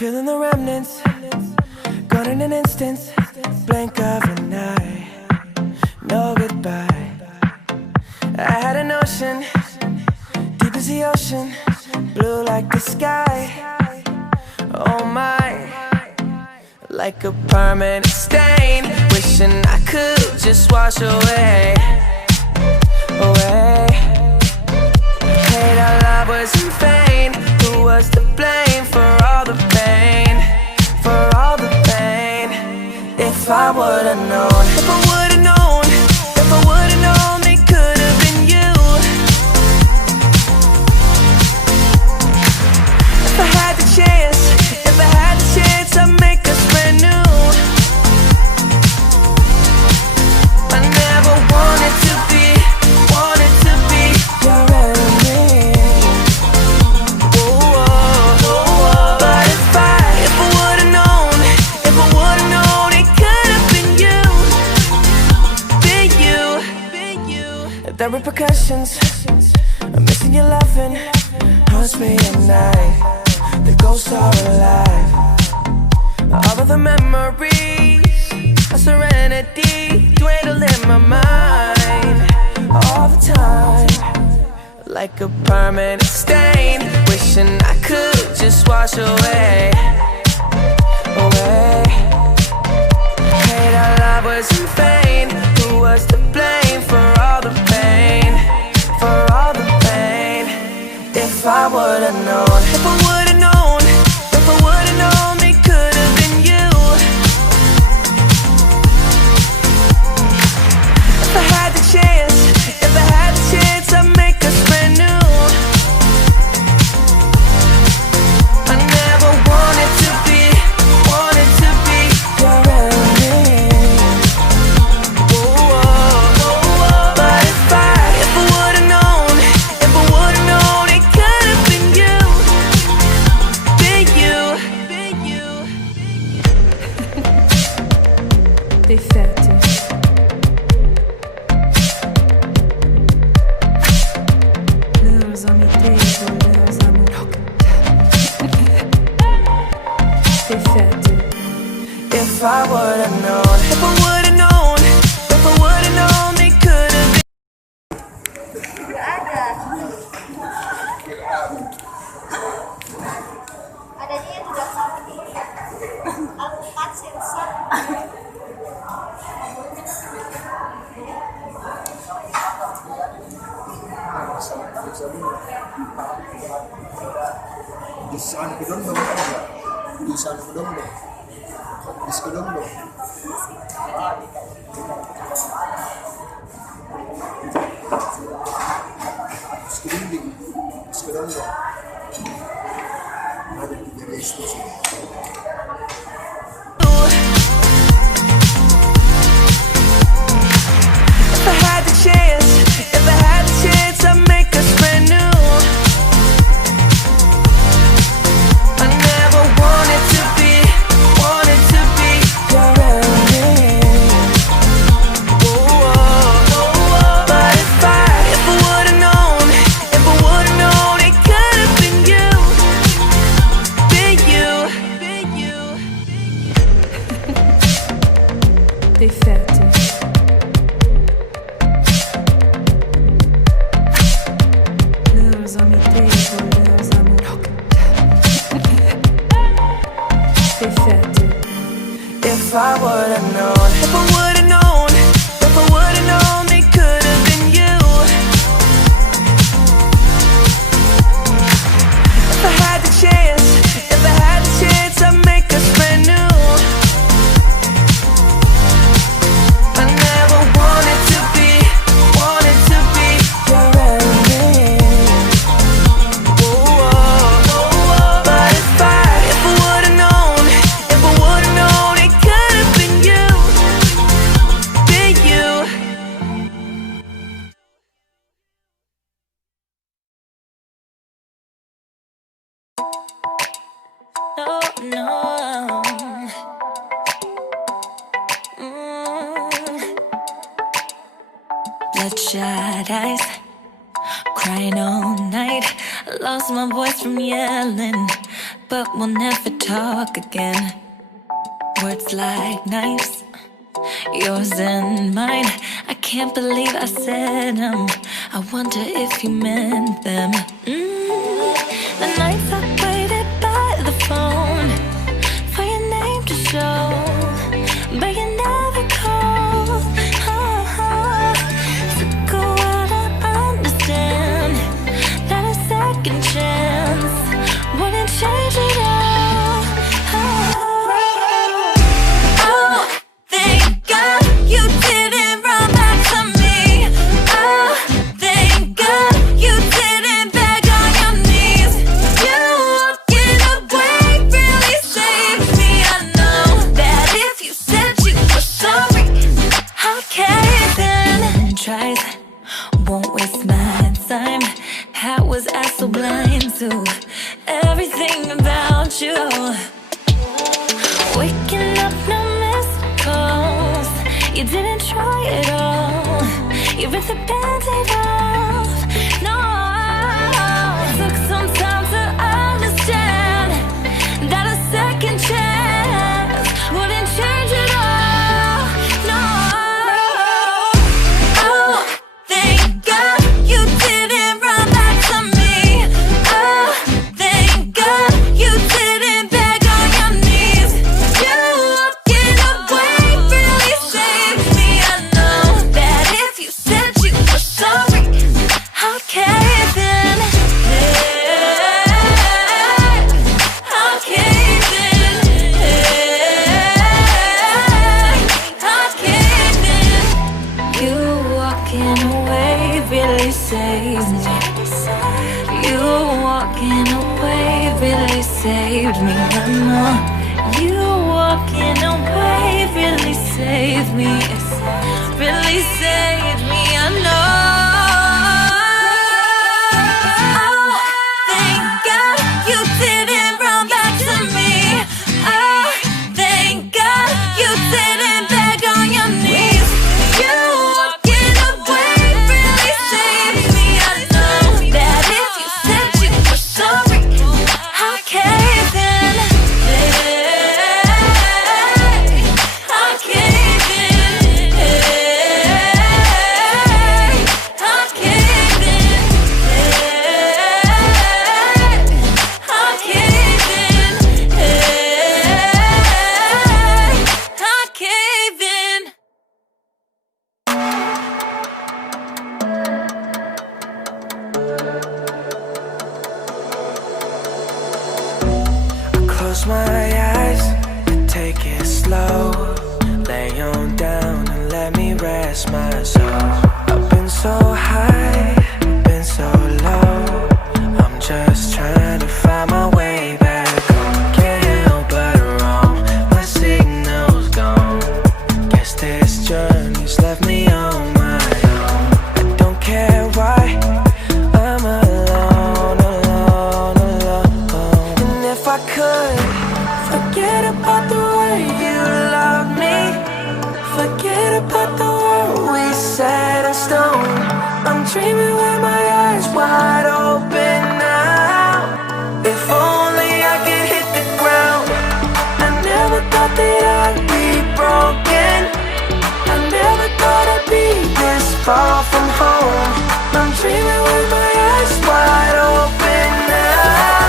Feeling the remnants, gone in an instant, blink of an eye, no goodbye. I had a notion, deep as the ocean, blue like the sky. Oh my, like a permanent stain, wishing I could just wash away, away. Hate our love was in vain. Who was to blame for all the pain, for all the pain? If I would've known, if I would've known, if I would've known, it could've been you. If I had the chance, if I had the chance, I'd make us brand new. I never wanted to be your enemy. Whoa, but if I would've known, if I would've known, it could've been you. The repercussions, I'm missing your loving, haunts me at night. The ghosts are alive. All of the memories of serenity dwindle in my mind all the time, like a permanent stain, wishing I could just wash away, away. Hate our love was in vain. Who was to blame for all the pain, for all the pain? If I would've known, if I would've known, if I would've known, it could've been you. If I had the chance, if I had the chance, I'd make us brand new. I never wanted to be your enemy. Whoa, but if I would've known, if I would've known, it could've been you, been you. Perfetto. Leurs amités, leurs amours. Perfetto. If I would've known, if I would've known, if I would've known, it could've been. Adanya yang tidak seperti alpukat sensor. Disaan kedong dong, disaan kedong dong, dis kedong dong. Sekeliling, sekedong dong. Ada tiga restu sih. If I had the chance, if I had the chance, I'd make us brand new. I never wanted to be your enemy. Whoa, but if I would've known, if I would've known, it could've been you, been you. Perfetto. Leurs amités, leurs amours. Perfetto. If I would've known, if I would've known, if I would've known, it could've been you. If I had the chance, if I had the chance, I'd make us brand new. I never wanted to be your enemy. Whoa, but if I would've known, if I would've known, it could've been you, been you. Oh no. Bloodshot eyes, crying all night. Lost my voice from yelling. but we'll never talk again. Words like knives, yours and mine. I can't believe I said them. I wonder if you meant them. The nights I waited by the phone for your name to show, but you never called. Took a while to understand that a second chance wouldn't change it all. Oh, thank God you didn't run back to me. Oh, thank God you didn't beg on your knees. You walking away really saved me. I know that if you said you were sorry, I'll cave in. Tries, won't waste my time. How was I so blind to everything about you? Waking up, no missed calls. You didn't try at all. You ripped the band-aid off. No, it took some time to understand that a second chance wouldn't change it all. No. Oh, thank God you didn't run back to me. Oh, thank God you didn't beg on your knees. You walking away really saved me. I know that if you said you were sorry, I'll cave in. I'll cave in. I'll cave in. You walking away really saved me. You walking away really saved me. I know. You walking away really saved me. Really saved me. I know. Oh, thank God you didn't run back to me. Oh, thank God you didn't beg on your knees. You walking away really saved me. I know that if you said you were sorry, I'll cave in. I'll cave in. I'll cave in. I'll cave in. I'll cave in. I close my eyes and take it slow. Lay on down and let me rest my soul. I've been so high, been so low. I'm just trying to find my way back home. Can't help but roam, my signal's gone. Guess this journey's left me on my own. I don't care why I'm alone, alone, alone. And if I could forget about the way you love me, forget about the world we set in stone. I'm dreaming with my eyes wide open now. If only I could hit the ground. I never thought that I'd be broken. I never thought I'd be this far from home. I'm dreaming with my eyes wide open now.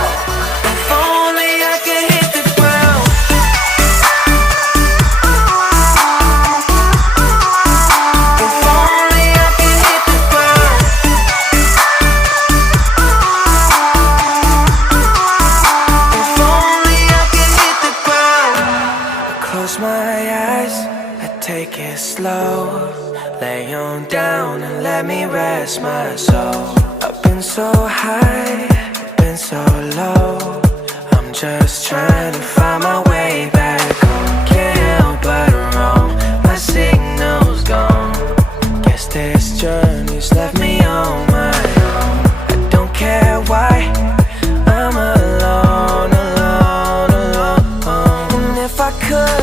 If only I could hit the ground. If only I could hit the ground. If only I could hit the ground. I close my eyes, I take it slow. Lay on down and let me rest my soul. I've been so high, been so low. I'm just trying to find my way back home. Can't help but roam, my signal's gone. Guess this journey's left me on my own. I don't care why I'm alone, alone, alone. And if I could